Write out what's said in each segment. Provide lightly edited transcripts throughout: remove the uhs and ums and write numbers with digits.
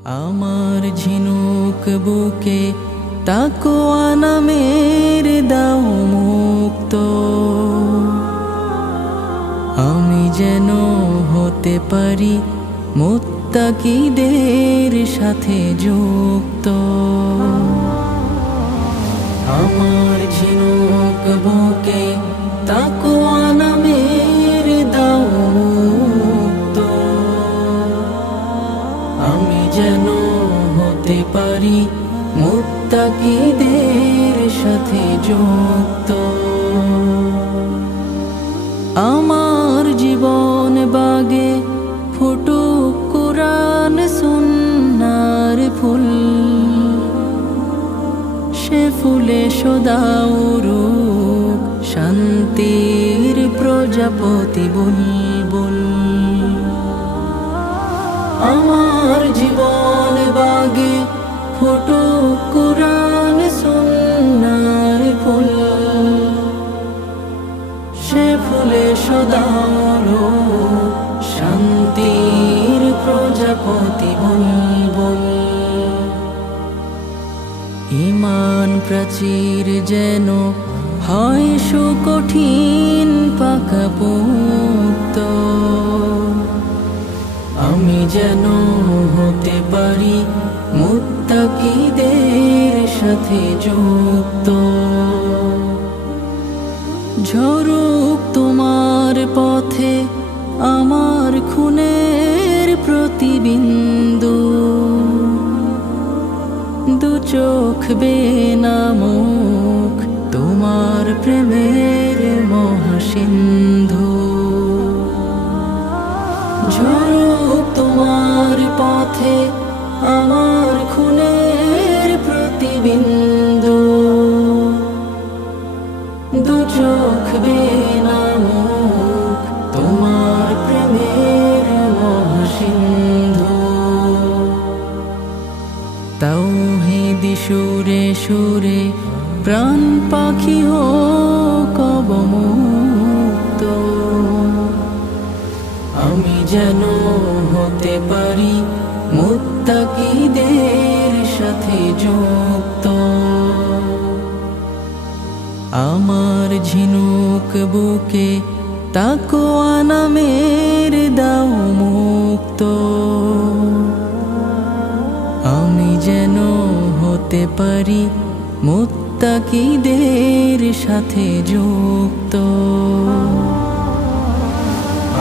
আমার ঝিনুক বুকে তাকওয়া নামের দাও মুক্ত, আমি যেন হতে পারি মুত্তাকিদের সাথে যুক্ত। আমার ঝিনুক বুকে তাকওয়া নামের দাও মুক্ত, আমি যেন হতে পারি মুত্তাকিদের সাথে যুক্ত। আমার জীবন বাগে ফুটুক কুরআন সুন্নাহর ফুল, সে ফুলে সদা উড়ুক শান্তির প্রজাপতি বুলবুল। আমার জীবন বাগে ফুটুক কুরআন সুন্নাহর ফুল, সে ফুলে সদা উড়ুক শান্তির প্রজাপতি বুলবুল। ঈমান প্রাচীর যেন হয় সুকঠিন পাকাপোক্ত, আমি যেন হতে পারি মুত্তাকিদের সাথে যুক্ত। ঝরুক তোমার পথে আমার খুনের প্রতিবিন্দু, দু চোখ বেনামুখ তোমার প্রেমের মহাসিন্ধু। ঝরুক তোমার পথে আমার খুনের প্রতিবিন্দু, দু চোখ বেনামুখ তোমার প্রেমের মহাসিন্ধু। তাওহীদি সুরে সুরে প্রাণ পাখি হোক অবমুক্ত, আমি যেন হতে পারি মুত্তাকিদের সাথে যুক্ত। আমার ঝিনুক বুকে তাকওয়া নামের দাও মুক্ত, আমি যেন হতে পারি মুত্তাকিদের সাথে যুক্ত।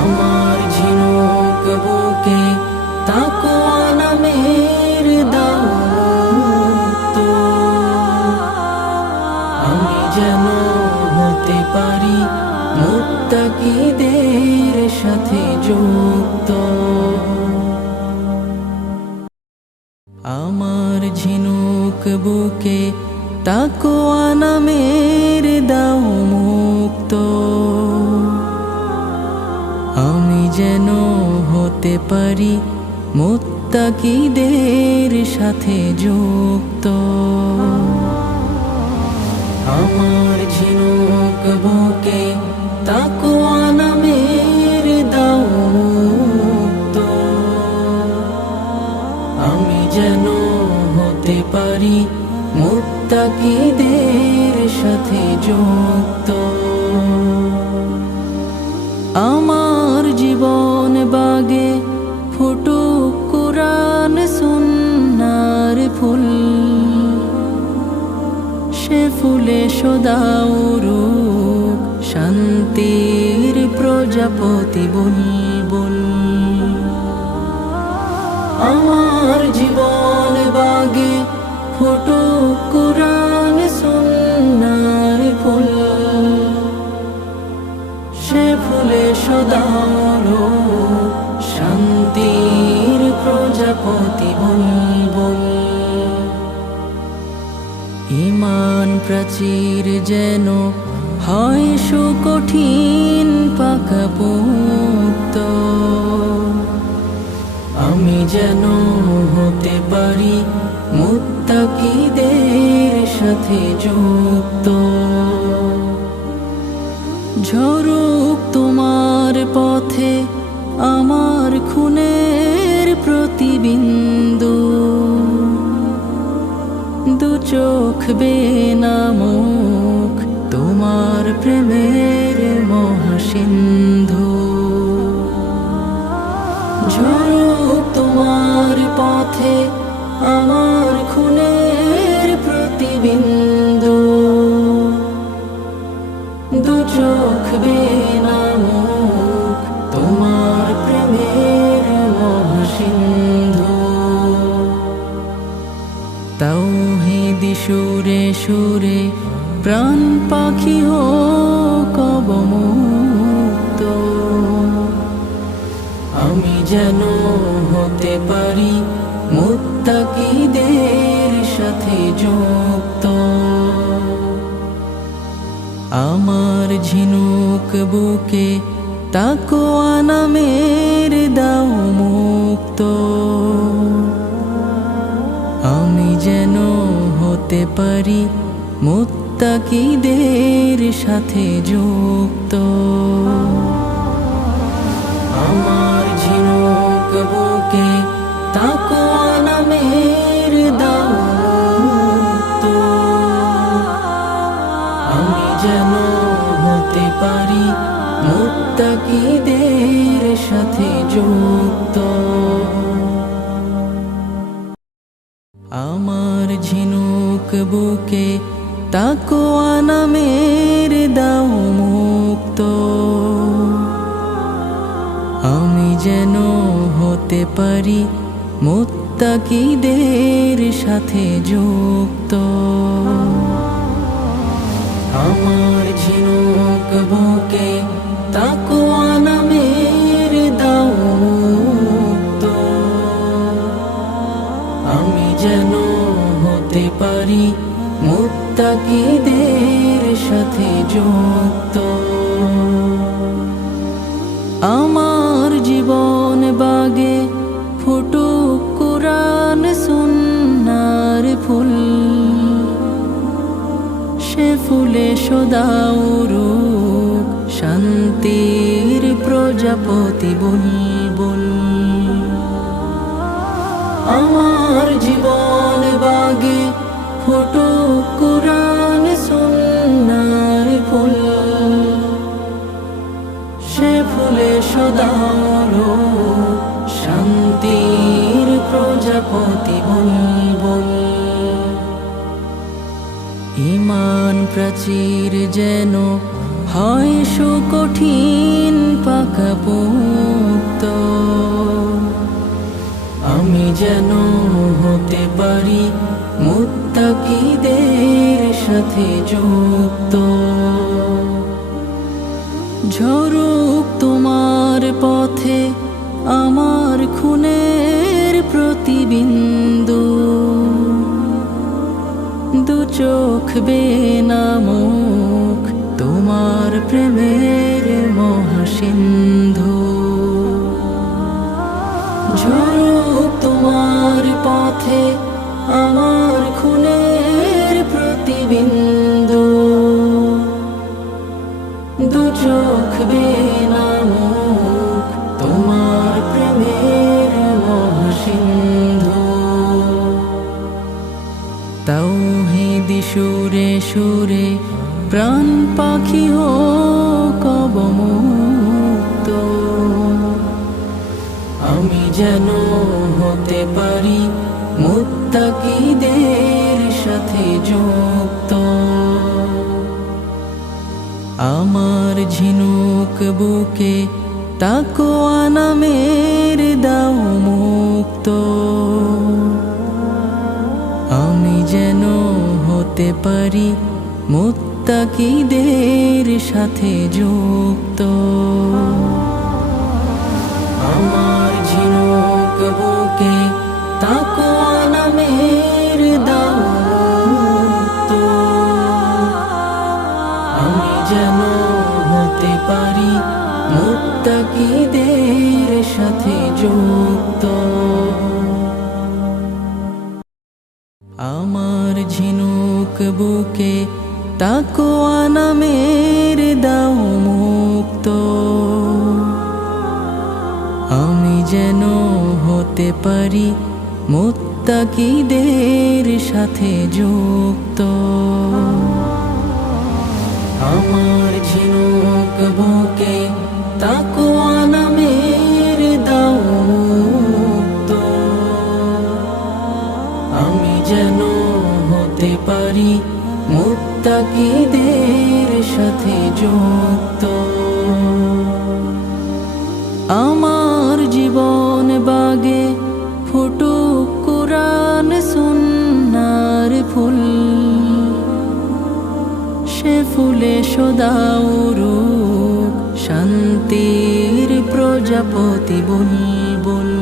আমার ঝিনুক বুকে তাকওয়া নামের দাও মুক্ত, আমি যেন হতে পারি মুত্তাকিদের সাথে যুক্ত। আমার ঝিনুক বুকে তাকওয়া নামের দাও মুক্ত, আমি যেন হতে পারি মুত্তাকিদের সাথে যুক্ত। আমার ঝিনুক বুকে তাকওয়া নামের দাও মুক্ত, আমি যেন হতে পারি মুত্তাকিদের সাথে যুক্ত। আমার জীবন বাগে ফুটুক কুরআন সুন্নাহর ফুল, সে ফুলে সদা উড়ুক শান্তির প্রজাপতি বুলবুল। আমার জীবন বাগে ফুটুক কুরআন সুন্নাহর ফুল, সে ফুলে সদা উড়ুক শান্তির প্রজাপতি বুলবুল। ঈমান প্রাচীর যেন হয় সুকঠিন পাকাপোক্ত, আমি যেন হতে পারি মুত্তাকিদের সাথে যুক্ত। ঝরুক তোমার পথে আমার খুনের প্রতিবিন্দু, চোখ বেনামুখ তোমার প্রেমের মহাসিন্ধু ঝরুক তোমার পথে আমার খুনের প্রতিবিন্দু দু চোখ বেনামুখ তোমার প্রেমের মহাসিন্ধু তাওহীদি সুরে সুরে প্রাণ পাখি হোক অবমুক্ত আমি যেন হতে পারি মুত্তাকিদের সাথে যুক্ত আমার ঝিনুক বুকে তাকওয়া নামের দাও মুক্ত আমি যেন হতে পারি মুত্তাকিদের সাথে যুক্ত আমার ঝিনুক বুকে তাকওয়া নামের দাও মুক্ত আমি যেন হতে পারি মুত্তাকিদের সাথে যুক্ত আমার ঝিনুক বুকে তাকওয়া নামের দাও মুক্ত আমি যেন হতে পারি মুত্তাকিদের সাথে যুক্ত আমার ঝিনুক বুকে তাকওয়া নামের দাও মুক্ত আমি যেন হতে পারি মুত্তাকিদের সাথে যুক্ত আমার জীবন বাগে ফুটুক কুরআন সুন্নাহর ফুল সে ফুলে সদাউরুক শান্তির প্রজাপতি বুলবুল আমার জীবন বাগে ফুটুক কুরআন সুন্নাহর ফুল সে ফুলে সদাউরুক শান্তির প্রজাপতি বুলবুল ঈমান প্রাচীর যেন হয় সুকঠিন পাকাপোক্ত আমি যেন হতে পারি মুত্তাকিদের সাথে যুক্ত ঝরুক তোমার পথে আমার খুনের প্রতিবিন্দু দু চোখ বেনামুখ তোমার প্রেমের মহাসিন্ধু ঝরুক তোমার পথে আমার খুনের প্রতিবিন্দু দু চোখ বেনামুখ তোমার প্রেমের মহাসিন্ধু তাওহীদি সুরে সুরে প্রাণ পাখি হোক অবমুক্ত আমি যেন হতে পারি মুত্তাকিদের সাথে যুক্ত আমার ঝিনুক বুকে তাকওয়া নামের দাও মুক্ত আমি যেন হতে পারি মুত্তাকিদের সাথে যুক্ত আমার ঝিনুক বুকে তাকওয়া নামের দাও মুক্ত আমি যেন হতে পারি মুত্তাকিদের সাথে যুক্ত আমার ঝিনুক বুকে তাকওয়া নামের দাও মুক্ত আমি যেন হতে পারি মুত্তাকিদের সাথে যুক্ত। আমার ঝিনুক বুকে তাকওয়া নামের দাও মুক্ত। আমি যেন হতে পারি মুত্তাকিদের সাথে যুক্ত। আমার জীবন বাগে ফুটুক কুরআন সুন্নাহর ফুল, সে ফুলে সদা উড়ুক শান্তির প্রজাপতি বুলবুল।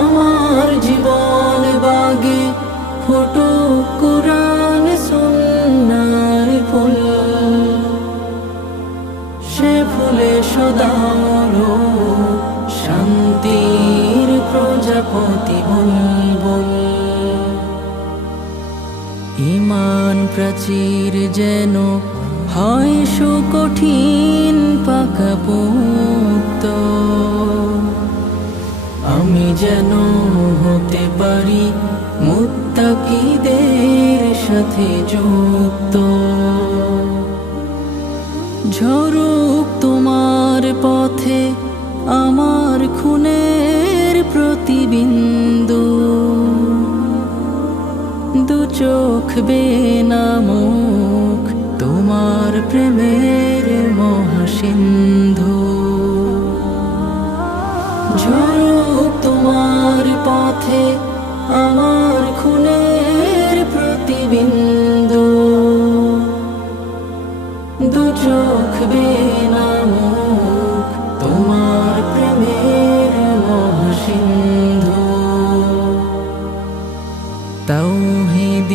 আমার জীবন বাগে ফুটুক কুরআন সুন্নাহর ফুল, সে ফুলে সদা উড়ুক শান্তির প্রজাপতি বুলবুল। ঈমান প্রাচীর যেন হয় সুকঠিন পাকাপোক্ত। আমি যেন হতে পারি মুত্তাকিদের সাথে যুক্ত। ঝরুক তোমার পথে আমার খুনের প্রতিবিন্দু, দু চোখ বেনামুখ তোমার প্রেমের মহাসিন্ধু। ঝরুক তোমার পথে আমার খুনের প্রতিবিন্দু, দু চোখ বেনামুখ তোমার প্রেমের মহাসিন্ধু। তাওহীদ